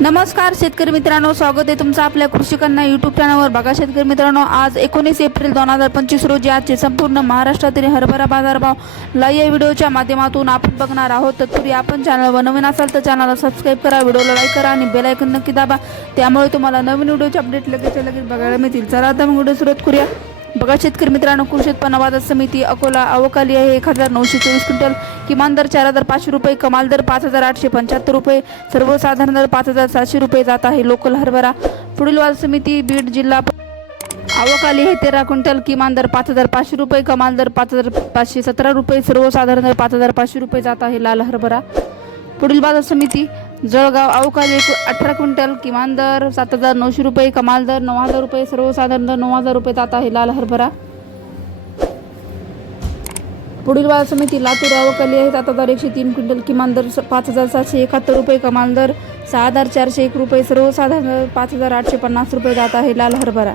नमस्कार शेतकरी मित्रांनो. स्वागत आहे तुमचं आपल्या कृषिकांना यूट्यूब चॅनलवर बघा शेतकरी मित्रांनो आज एकोणीस एप्रिल दोन हजार पंचवीस रोजी आजचे संपूर्ण महाराष्ट्रातील हरभरा बाजारभाव लाईव्ह या व्हिडिओच्या माध्यमातून आपण बघणार आहोत. तत्पूर्वी आपण चॅनलवर नवीन असाल तर चॅनलला सबस्क्राईब करा व्हिडिओला लाईक करा आणि बेलायकन नक्की दाबा. त्यामुळे तुम्हाला नवीन व्हिडिओचे अपडेट लगेच लगेच बघायला मिळतील. चला आता मग व्हिडिओ सुरुवात करूया. बघा शेतकरी मित्रांनो कृषी उत्पन्न बाजार समिती अकोला अवकाली आहे. एक हजार नऊशे चोवीस क्विंटल किमान दर चार हजार पाचशे रुपये कमाल दर पाच हजार आठशे पंच्याहत्तर रुपये. सर्वसाधारण दर पाच हजार सातशे रुपये जात आहे. लोकल हरभरा पुढील बाजार समिती बीड जिल्हा अवकाली हे तेरा क्विंटल किमान दर पाच हजार पाचशे रुपये कमाल दर पाच हजार पाचशे सतरा रुपये. सर्वसाधारण दर पाच हजार पाचशे रुपये जात आहे लाल हरभरा. पुढील बाजार समिती जळगाव अवकाळी एक अठरा क्विंटल किमान दर सात हजार नऊशे रुपये कमाल दर नऊ हजार रुपये सर्वसाधारण दर नऊ हजार रुपये जात आहे लाल हरभरा. पुढील बाजार समिती लातूर अवकाली आहे सात हजार एकशे तीन क्विंटल किमान दर स- पाच हजार सातशे एकाहत्तर रुपये कमाल दर सहा हजार चारशे एक रुपये सर्वसाधारण पाच हजार आठशे पन्नास रुपये जात आहे लाल हरभरा.